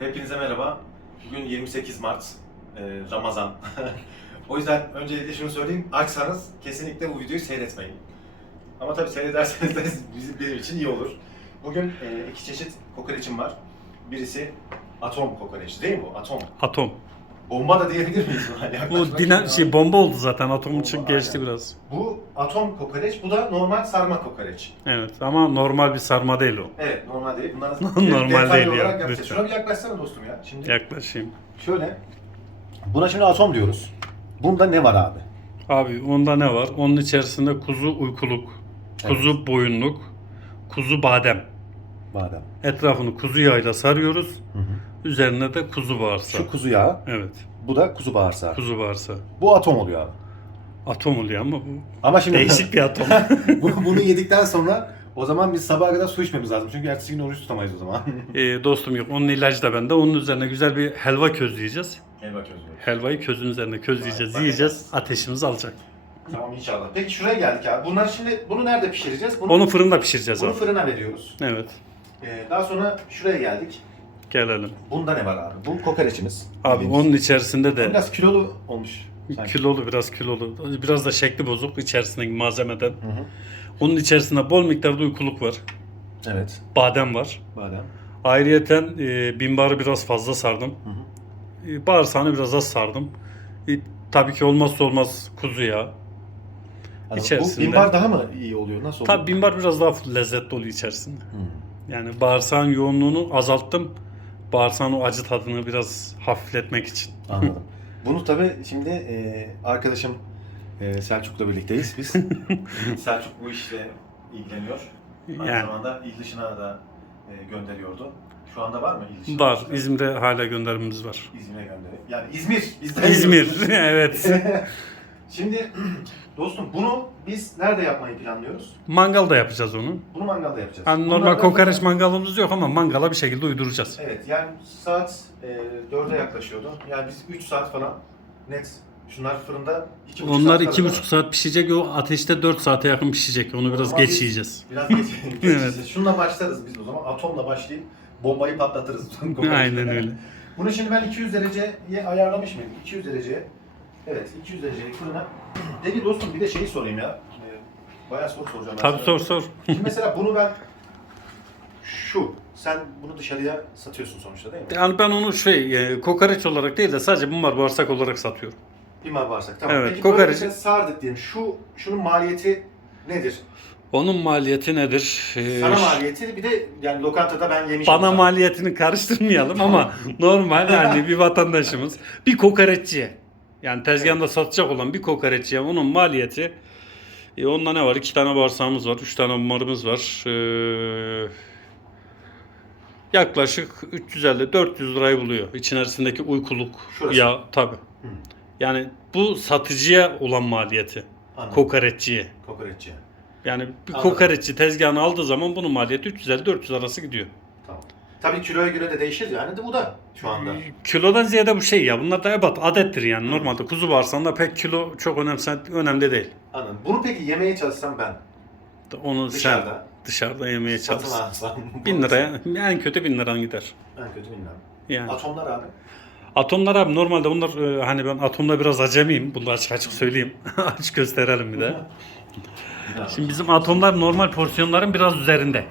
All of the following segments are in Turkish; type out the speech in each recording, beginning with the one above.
Hepinize merhaba. Bugün 28 Mart, e, Ramazan. o yüzden öncelikle şunu söyleyeyim, açsanız kesinlikle bu videoyu seyretmeyin. Ama tabii seyrederseniz de bizim, benim için iyi olur. Bugün e, iki çeşit kokoreçim var. Birisi atom kokoreç değil mi bu? Atom. Atom. Bomba da diyebilir miyiz buna? Bu Yaklaşmak dinen için şey bomba oldu zaten. Atom Bomba, için geçti aynen. biraz. Bu atom kokoreç, bu da normal sarma kokoreç. Evet ama normal bir sarma değil o. Evet, normal değil. Bunları Normal detaylı değil ya, olarak yapacağız. lütfen. Şuna bir yaklaşsana dostum ya. Şimdi Yaklaşayım. Şöyle. Buna şimdi atom diyoruz. Bunda ne var abi? Abi onda ne var? Onun içerisinde kuzu uykuluk, kuzu boyunluk, kuzu badem. Badem. Etrafını kuzu yağıyla sarıyoruz. Hı hı. Üzerine de kuzu bağırsağı. Şu kuzu yağı, Evet. bu da kuzu bağırsağı. Kuzu bağırsağı. Bu atom oluyor abi. Atom oluyor ama bu Ama şimdi değişik bir atom. bu- bunu yedikten sonra o zaman biz sabaha kadar su içmemiz lazım. Çünkü ertesi gün oruç tutamayız o zaman. Ee, dostum yok. Onun ilacı da bende. Onun üzerine güzel bir helva közleyeceğiz. Gel bakıyoruz. Helvayı közün üzerine közleyeceğiz, Vay, yiyeceğiz. vay. Ateşimiz alacak. Tamam inşallah. Peki şuraya geldik abi. Bunlar şimdi bunu nerede pişireceğiz? Bunu, Onu fırında pişireceğiz bunu abi. fırına veriyoruz. Evet. Ee, daha sonra şuraya geldik. Gelelim. Bunda ne var abi? Bu kokoreçimiz. Abi Bildiğimiz. onun içerisinde de biraz kilolu olmuş. sanki. kilolu biraz kilolu. Biraz da şekli bozuk içerisindeki malzemeden. Hı hı. Onun içerisinde bol miktarda uykuluk var. Evet. Badem var. Badem. Ayrıyeten e, binbarı biraz fazla sardım. Hı hı. E, bağırsağını biraz az sardım. E, tabii ki olmazsa olmaz kuzu yağı. Yani İçerisinde- Bu binbar daha mı iyi oluyor? Nasıl oluyor? Tabii binbar biraz daha lezzetli oluyor içerisinde. Hı. Yani bağırsağın yoğunluğunu azalttım. Bağırsağın o acı tadını biraz hafifletmek için. Anladım. Bunu tabii şimdi e, arkadaşım e, Selçuk'la birlikteyiz biz. Selçuk bu işle ilgileniyor. Aynı Yani zamanda il dışına da e, gönderiyordu. Şu anda var mı il dışına? var. İzmir'e hala gönderimimiz var. İzmir'e gönderiyor. Yani İzmir. bizden İzmir. gönderiyor. evet. Şimdi dostum bunu biz nerede yapmayı planlıyoruz? Mangal da yapacağız onu. Bunu mangalda yapacağız. Yani normal Bunlardan- kokoreç mangalımız yok ama mangala bir şekilde uyduracağız. Evet yani saat e, 4'e yaklaşıyordu. Yani biz 3 saat falan net şunlar fırında 2,5 Onlar saat iki kalıyor. buçuk saat pişecek. O ateşte 4 saate yakın pişecek. Onu biraz geç biz- yiyeceğiz. Biraz geç, Evet. Şununla başlarız biz o zaman. Atomla başlayıp bombayı patlatırız. Aynen öyle. Bunu şimdi ben 200 dereceye ayarlamış mıyım? 200 dereceye. Evet 200 dereceye fırına. Peki dostum bir de şeyi sorayım ya. Ee, Bayağı soru soracağım. ben Tabii sana. sor sor. Şimdi mesela bunu ben şu sen bunu dışarıya satıyorsun sonuçta değil mi? Yani ben onu şey e, kokoreç olarak değil de sadece bunlar bağırsak olarak satıyorum. Bir bağırsak tamam. Evet, Peki kokoreç- böyle mesela sardık diyelim. Şu şunun maliyeti nedir? Onun maliyeti nedir? Ee, Sana maliyeti bir de yani lokantada ben yemişim. Bana maliyetini karıştırmayalım ama normal yani bir vatandaşımız bir kokoreççiye yani tezgahında satacak olan bir kokoreççiye onun maliyeti e, onda ne var? İki tane bağırsağımız var, üç tane bumarımız var. Ee, yaklaşık 350-400 lirayı buluyor. İçerisindeki uykuluk Şurası. ya tabi. Yani bu satıcıya olan maliyeti. Anladım. Kokoreççiye. Kokoreççi. Yani bir Anladım. kokoreççi tezgahını aldığı zaman bunun maliyeti 350-400 arası gidiyor. Tabii kiloya göre de değişir yani de bu da şu anda. Kilodan ziyade bu şey ya. Bunlar da ebat adettir yani. Normalde kuzu bağırsağında pek kilo çok önemsen önemli değil. Anladım. Bunu peki yemeye çalışsam ben Onu sen dışarıda dışarıda yemeye satın alsam. Bin liraya en kötü bin liran gider. En kötü bilmem. Yani. Atomlar abi. Atomlar abi normalde bunlar e, hani ben atomda biraz acemiyim. Bunu da açık açık söyleyeyim. Aç gösterelim bir de. Şimdi bizim atomlar normal porsiyonların biraz üzerinde.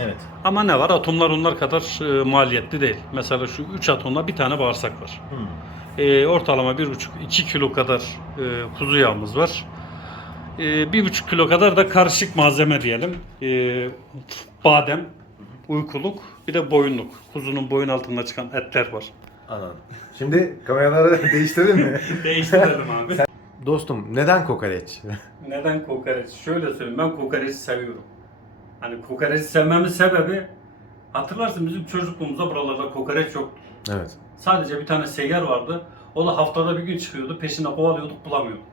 Evet. Ama ne var? Atomlar onlar kadar e, maliyetli değil. Mesela şu 3 atomla bir tane bağırsak var. Hmm. E, ortalama 1,5-2 kilo kadar e, kuzu yağımız var. E, 1,5 kilo kadar da karışık malzeme diyelim. E, badem, uykuluk, bir de boyunluk. Kuzunun boyun altında çıkan etler var. Anladım. Şimdi kameraları değiştirelim mi? Değiştirelim abi. Dostum neden kokoreç? Neden kokoreç? Şöyle söyleyeyim ben kokoreçi seviyorum. Hani kokoreçi sevmemin sebebi hatırlarsın bizim çocukluğumuzda buralarda kokoreç yoktu. evet. Sadece bir tane seyyar vardı. O da haftada bir gün çıkıyordu. Peşinde kovalıyorduk bulamıyorduk.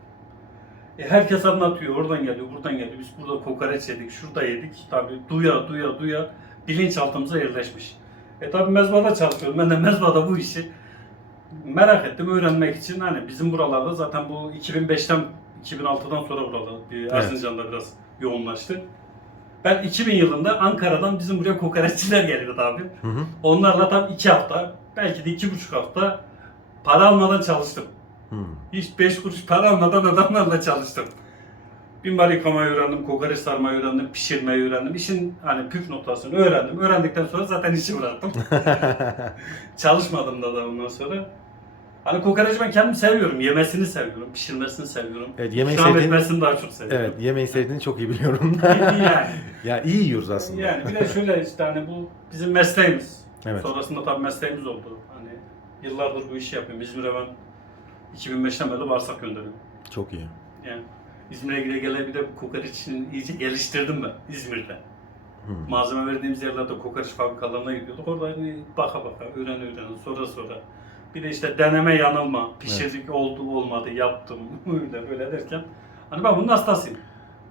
E herkes anlatıyor. Oradan geliyor, buradan geliyor. Biz burada kokoreç yedik, şurada yedik. Tabi duya duya duya bilinçaltımıza yerleşmiş. E tabi mezbada çalışıyorum. Ben de mezbada bu işi merak ettim öğrenmek için. Hani bizim buralarda zaten bu 2005'ten 2006'dan sonra burada Erzincan'da biraz yoğunlaştı. Ben 2000 yılında Ankara'dan bizim buraya kokoreççiler geliyordu abi. Hı hı. Onlarla tam 2 hafta, belki de 2,5 hafta para almadan çalıştım. Hı. Hiç 5 kuruş para almadan adamlarla çalıştım. Bin yıkamayı öğrendim, kokoreç sarmayı öğrendim, pişirmeyi öğrendim. İşin hani püf noktasını öğrendim. Öğrendikten sonra zaten işi bıraktım. Çalışmadım da da ondan sonra. Hani kokoreci ben kendim seviyorum. Yemesini seviyorum, pişirmesini seviyorum. Evet, yemeği İkram sevdiğin- etmesini daha çok seviyorum. evet, yemeği sevdiğini çok iyi biliyorum. yani. ya iyi yiyoruz aslında. Yani bir de şöyle işte hani bu bizim mesleğimiz. Evet. Sonrasında tabii mesleğimiz oldu. Hani yıllardır bu işi yapıyorum. İzmir'e ben 2005'ten beri bağırsak gönderiyorum. Çok iyi. Yani İzmir'e gele gele bir de bu kokoreç işini iyice geliştirdim ben İzmir'de. Hı. Malzeme verdiğimiz yerlerde kokoreç fabrikalarına gidiyorduk. Orada hani baka baka, öğren öğren, sonra sonra. Bir de işte deneme yanılma, pişirdik oldu olmadı, yaptım, öyle böyle derken. Hani ben bunun hastasıyım.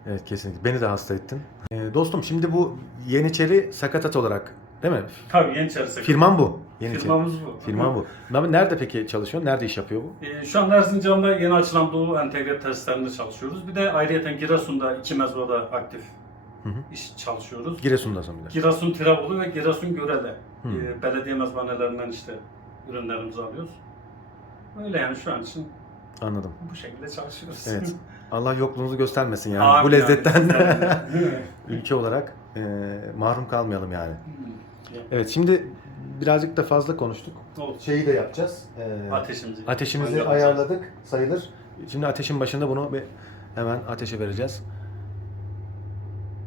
Evet kesinlikle. Beni de hasta ettin. Ee, dostum şimdi bu Yeniçeri Sakatat olarak değil mi? Tabii Yeniçeri Sekreter. Firman bu. Yeniçeri. Firmamız bu. Firman bu. Ama nerede peki çalışıyor? Nerede iş yapıyor bu? Ee, şu anda Erzincan'da yeni açılan Doğu Entegre Testlerinde çalışıyoruz. Bir de ayrıyeten Giresun'da iki mezbada aktif Hı hı. iş çalışıyoruz. Giresun'dasın bir de. Giresun Tirebolu ve Giresun Görele. Hı. Ee, belediye mezbanelerinden işte ürünlerimizi alıyoruz. Öyle yani şu an için Anladım. bu şekilde çalışıyoruz. Evet. Allah yokluğunuzu göstermesin yani. Amin bu lezzetten yani. ülke olarak e, mahrum kalmayalım yani. Hı. Evet şimdi birazcık da fazla konuştuk. Oldu. Şeyi de yapacağız. Ee, Ateşimizi. Ateşimizi ayarladık sayılır. Şimdi ateşin başında bunu bir hemen ateşe vereceğiz.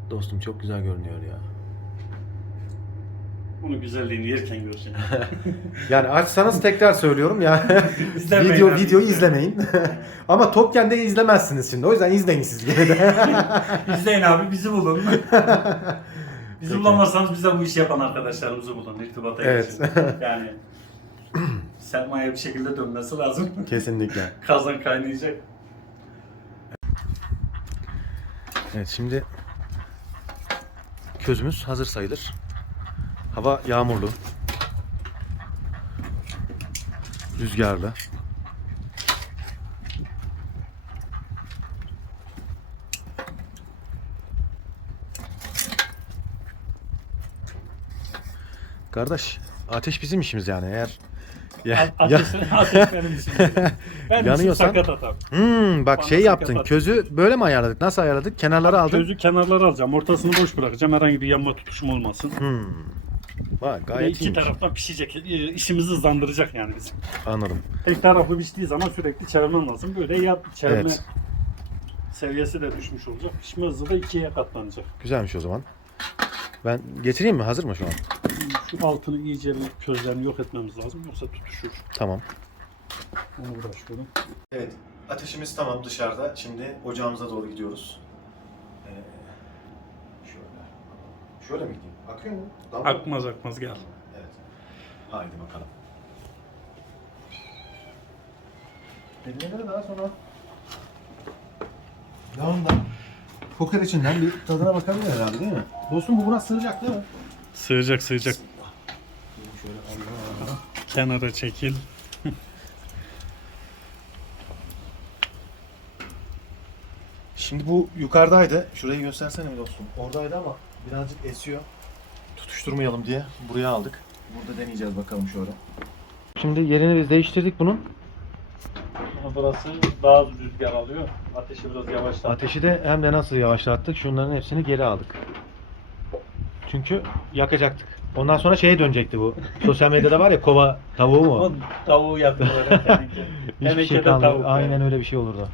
Dostum çok güzel görünüyor ya. Bunun güzelliğini yerken göreceğim. Yani açsanız tekrar söylüyorum ya. İzlemeyin video abi. videoyu izlemeyin. Ama Topken'de izlemezsiniz şimdi. O yüzden izleyin siz gene de. İzleyin abi bizi bulun. Bizi Peki. bulamazsanız bize bu işi yapan arkadaşlarımızı bulun. İrtibata Evet. geçin. Yani sermaye bir şekilde dönmesi lazım. Kesinlikle. Kazan kaynayacak. Evet şimdi közümüz hazır sayılır. Hava yağmurlu. Rüzgarlı. Kardeş ateş bizim işimiz yani eğer ya, A- ya- Ateş, benim için. Ben Yanıyorsan- sakat atam. Hmm, bak Bana şey yaptın. sakat. Közü böyle mi ayarladık? Nasıl ayarladık? Kenarları aldın. Közü kenarlara alacağım. Ortasını boş bırakacağım. Herhangi bir yanma tutuşum olmasın. Hmm. Bak Ve gayet iki iyiymiş. taraftan pişecek. e, İşimizi hızlandıracak yani bizim. Anladım. Tek taraflı piştiği zaman sürekli çevirmem lazım. Böyle ya çevirme Evet. seviyesi de düşmüş olacak. Pişme hızı da ikiye katlanacak. Güzelmiş o zaman. Ben getireyim mi? Hazır mı şu an? Şu altını iyice bir közlerini yok etmemiz lazım. Yoksa tutuşur. Tamam. Onu uğraşıyorum. Evet, ateşimiz tamam dışarıda. Şimdi ocağımıza doğru gidiyoruz. Ee, şöyle. Şöyle mi gideyim? Akıyor mu? Damla? Akmaz akmaz gel. Evet. Haydi bakalım. Ellerine daha sonra Yanında kokoreçinden bir tadına bakabilir herhalde değil mi? Dostum bu buna sığacak değil mi? Sığacak sığacak. Şöyle Allah. Kenara çekil. Şimdi bu yukarıdaydı. Şurayı göstersene bir dostum. Oradaydı ama birazcık esiyor. Tutuşturmayalım diye buraya aldık. Burada deneyeceğiz bakalım şöyle. Şimdi yerini biz değiştirdik bunun. Burası daha az rüzgar alıyor. Ateşi biraz yavaşlattık. Ateşi de hem de nasıl yavaşlattık? Şunların hepsini geri aldık. Çünkü yakacaktık. Ondan sonra şeye dönecekti bu. Sosyal medyada var ya kova tavuğu mu? O tavuğu yaptı böyle. Hiçbir şey tavuk. Aynen öyle bir şey olurdu.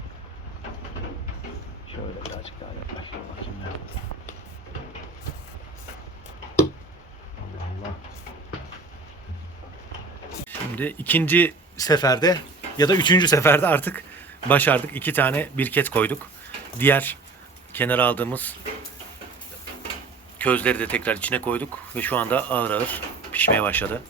Şöyle birazcık daha yaklaş. Bakayım ya. Allah Allah. Şimdi ikinci seferde ya da üçüncü seferde artık başardık. İki tane birket koyduk. Diğer kenara aldığımız közleri de tekrar içine koyduk ve şu anda ağır ağır pişmeye başladı.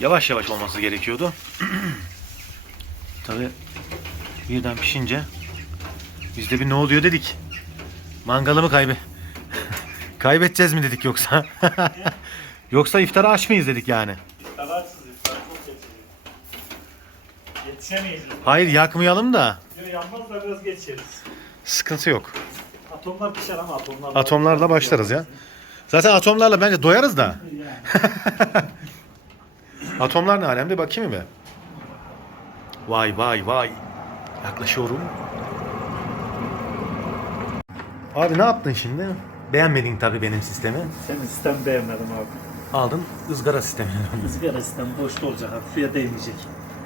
Yavaş yavaş olması gerekiyordu. Tabi birden pişince biz de bir ne oluyor dedik. Mangalımı kaybı Kaybedeceğiz mi dedik yoksa? yoksa iftarı aç mıyız dedik yani. Çok. Yetişemeyiz. Hayır yakmayalım da yanmaz da biraz geçeriz. sıkıntı yok. Atomlar pişer ama atomlar. Atomlarla başlarız ya. Zaten atomlarla bence doyarız da. Yani. Atomlar ne alemde bakayım mı? Vay vay vay. Yaklaşıyorum. Abi ne yaptın şimdi? Beğenmedin tabii benim sistemi. Senin sistem beğenmedim abi. Aldın ızgara sistemini. Izgara sistem boşta olacak abi. Suya değmeyecek.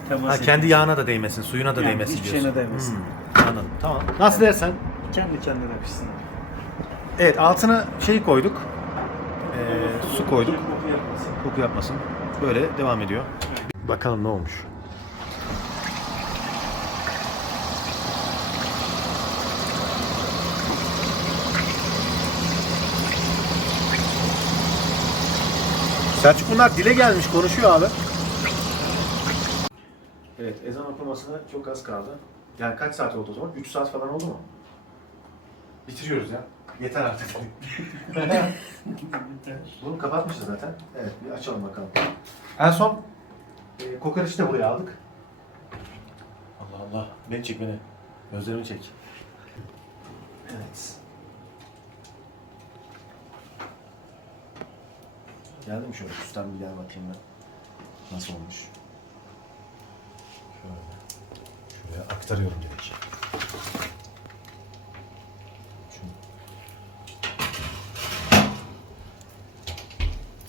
Temas ha, kendi etmeyecek. yağına da değmesin, suyuna da Yani değmesin hiçbir diyorsun. şeyine değmesin. Hmm, anladım. Tamam. Nasıl dersen. Kendi kendine pişsin. Evet altına şey koyduk. Ee, su koyduk. Koku yapmasın. Böyle devam ediyor. Bakalım ne olmuş. Selçuk bunlar dile gelmiş konuşuyor abi. Evet ezan okumasına çok az kaldı. Yani kaç saat oldu o zaman? 3 saat falan oldu mu? Bitiriyoruz ya. Yeter artık. Bunu kapatmışız zaten. Evet bir açalım bakalım. En son e, kokoreçi de buraya aldık. Allah Allah. Beni çek beni. Gözlerimi çek. Evet. Geldim şöyle üstten bir gel bakayım ben. Nasıl olmuş? Şöyle. Şuraya aktarıyorum direkt.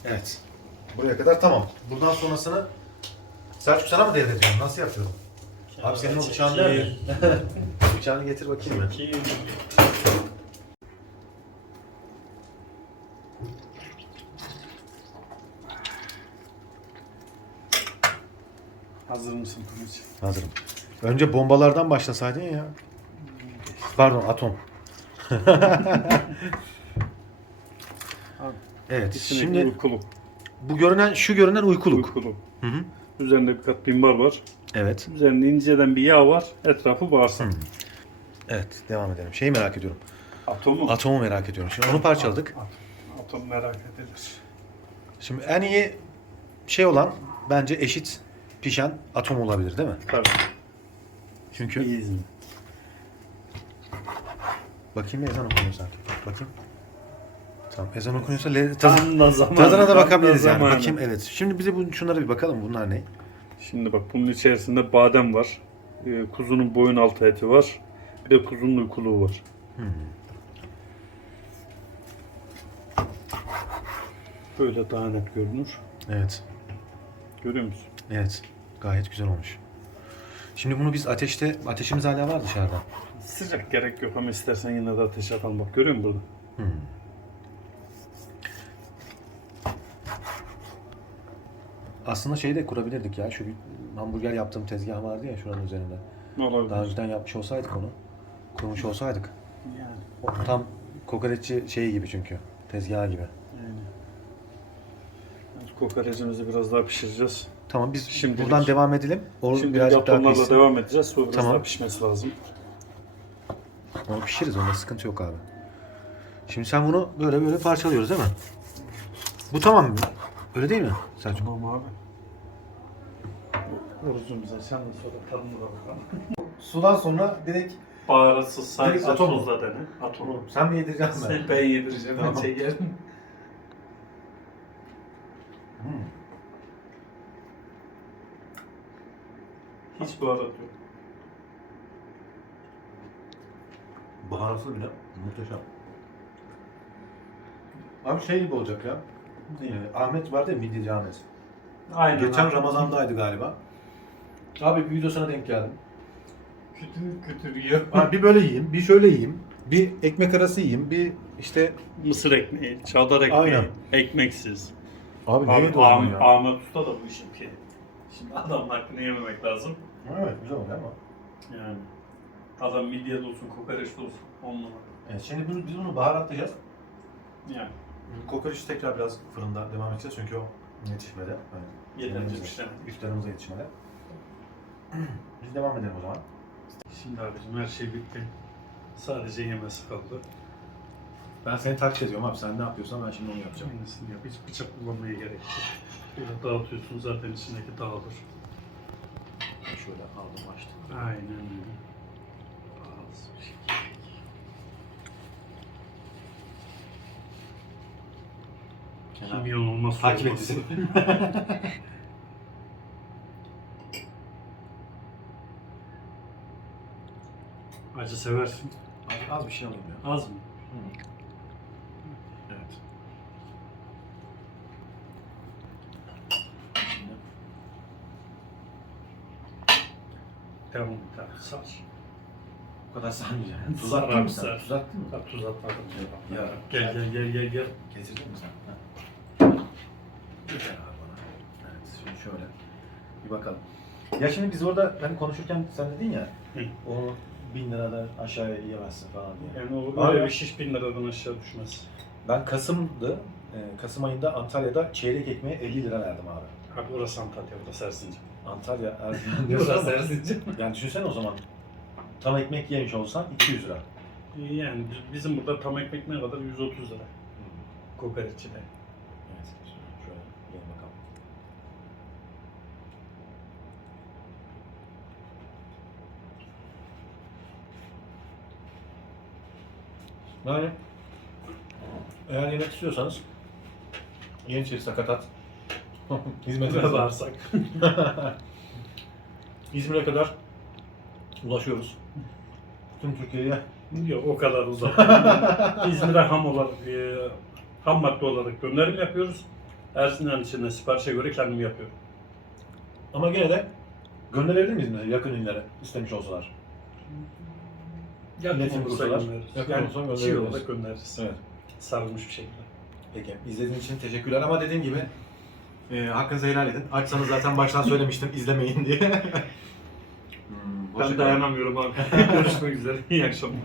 Evet. Buraya kadar tamam. Buradan sonrasını Selçuk sana mı devrediyorum? Nasıl yapıyorum? Abi senin o bıçağını bıçağını getir bakayım ben. Hazır mısın Kılıç? Hazırım. Önce bombalardan başlasaydın ya. Pardon atom. evet İçindeki şimdi uykuluk. bu görünen şu görünen uykuluk. Uykuluk. Hı hı. Üzerinde bir kat bimbar var. Evet. Üzerinde inceden bir yağ var. Etrafı bağırsak. Evet devam edelim. Şeyi merak ediyorum. Atomu. Atomu merak ediyorum. Şimdi onu parçaladık. At- Atom merak edilir. Şimdi en iyi şey olan bence eşit pişen atom olabilir değil mi? Tabii. Çünkü İyiyiz mi? bakayım ezan okunuyor sanki. Bakayım. Tamam ezan okunuyorsa le- tadı- Tam da zamanı. tadına da tam bakabiliriz yani. zamanı. Bakayım evet. Şimdi bize bu şunlara bir bakalım. Bunlar ne? Şimdi bak bunun içerisinde badem var. Ee, kuzunun boyun altı eti var. Bir de kuzunun uykuluğu var. Hmm. Böyle daha net görünür. Evet. Görüyor musun? Evet. Gayet güzel olmuş. Şimdi bunu biz ateşte, ateşimiz hala var dışarıda. Sıcak gerek yok ama istersen yine de ateş atalım. Bak görüyor musun burada? Hmm. Aslında şeyi de kurabilirdik ya. Şu hamburger yaptığım tezgah vardı ya şuranın üzerinde. Olabilir? Daha önceden yapmış olsaydık onu. Kurmuş olsaydık. Yani. O tam kokoreççi şeyi gibi çünkü. Tezgahı gibi. yani. Kokoreçimizi biraz daha pişireceğiz. Tamam biz Şimdilik- buradan devam edelim. O Şimdi birazcık daha pişsin. devam edeceğiz. O biraz Tamam. daha pişmesi lazım. Onu pişiririz onda sıkıntı yok abi. Şimdi sen bunu böyle böyle parçalıyoruz değil mi? Bu tamam mı? Öyle değil mi Selçuk? Tamam abi. Orucumuza sen de sonra tadına da bakalım. Sudan sonra direkt Baharatsız sadece Direkt atom mu? tuzla dene. Atom. sen mi yedireceksin ben? Sen ben yedireceğim. Tamam. Ben çekerim. Hmm. Hiç baharat yok. Baharatlı bile muhteşem. Abi şey gibi olacak ya. Ee, Ahmet vardı ya midyeci Ahmet. Aynen. Geçen abi. Ramazan'daydı galiba. Abi bir videosuna denk geldim. Kütür kütür yiyor. Abi bir böyle yiyeyim, bir şöyle yiyeyim, bir ekmek arası yiyeyim, bir işte... Mısır ekmeği, çavdar ekmeği, Aynen. ekmeksiz. Abi, Abi, neydi o zaman Ahmet, ya? Ahmet Usta da bu işin ki. Şimdi adamın hakkını yememek lazım. Evet güzel oluyor ama. Yani. Adam midye de olsun, kokoreç de olsun. On numara. Evet, şimdi biz, biz bunu baharatlayacağız. Yani. Kokoreçi tekrar biraz fırında devam edeceğiz çünkü o yetişmedi. Yani Yeterince pişiremedi. Üstlerimize yetişmedi. Biz devam edelim o zaman. Şimdi abicim her şey bitti. Sadece yemesi kaldı. Ben seni taklit ediyorum abi. Sen ne yapıyorsan ben şimdi onu yapacağım. Aynısını yap. Hiç bıçak kullanmaya gerek yok. Böyle dağıtıyorsun zaten içindeki dağılır. Şöyle aldım açtım. Aynen öyle. Az bir şey. Kimyon olmaz. Takip et olmaz. bizi. Acı seversin. Az, az bir şey alayım ya. Az mı? Evet. Tamam tamam. Sar. Bu kadar sarmayacağım. Tuz Sar attın mı abi, sen? sar. Tuz attın mı? Ha, tuz atmadım. Ya. Gel gel gel gel gel. Getirdin mi sen? Ha. Yeter abi bana. Evet, şimdi şöyle. Bir bakalım. Ya şimdi biz orada hani konuşurken sen dedin ya, Hı. onu bin liradan aşağıya yiyemezsin falan diye. Yani o Abi- öyle bir şiş bin liradan aşağı düşmez. Ben Kasım'dı, e, Kasım ayında Antalya'da çeyrek ekmeğe 50 lira verdim abi. Abi orası Antalya, orası Erzincan. Antalya, Erzincan diyorsun ama- Erzincan. Yani düşünsene o zaman. Tam ekmek yemiş olsan 200 lira. Yani bizim burada tam ekmek ne kadar? 130 lira. Kokoreççide. Evet, şöyle yiyelim bakalım. Yani eğer yemek istiyorsanız Yeniçeri Sakatat hizmetine Biraz var. bağırsak. İzmir'e kadar ulaşıyoruz. Tüm Türkiye'ye Yok o kadar uzak. İzmir'e ham olarak, e, ham madde olarak gönderim yapıyoruz. Erzincan içinde siparişe göre kendim yapıyorum. ama gene de gönderebilir miyiz mesela yakın illere istemiş olsalar? Yakın İletim olursa kursalar, göndeririz. yakın Yani olursa çiğ göndeririz. olarak göndeririz. Evet. Sarılmış bir şekilde. Peki izlediğiniz için teşekkürler ama dediğim gibi e, hakkınızı helal edin. Açsanız zaten baştan söylemiştim izlemeyin diye. hmm, Ben dayanamıyorum abi. Görüşmek üzere. İyi akşamlar.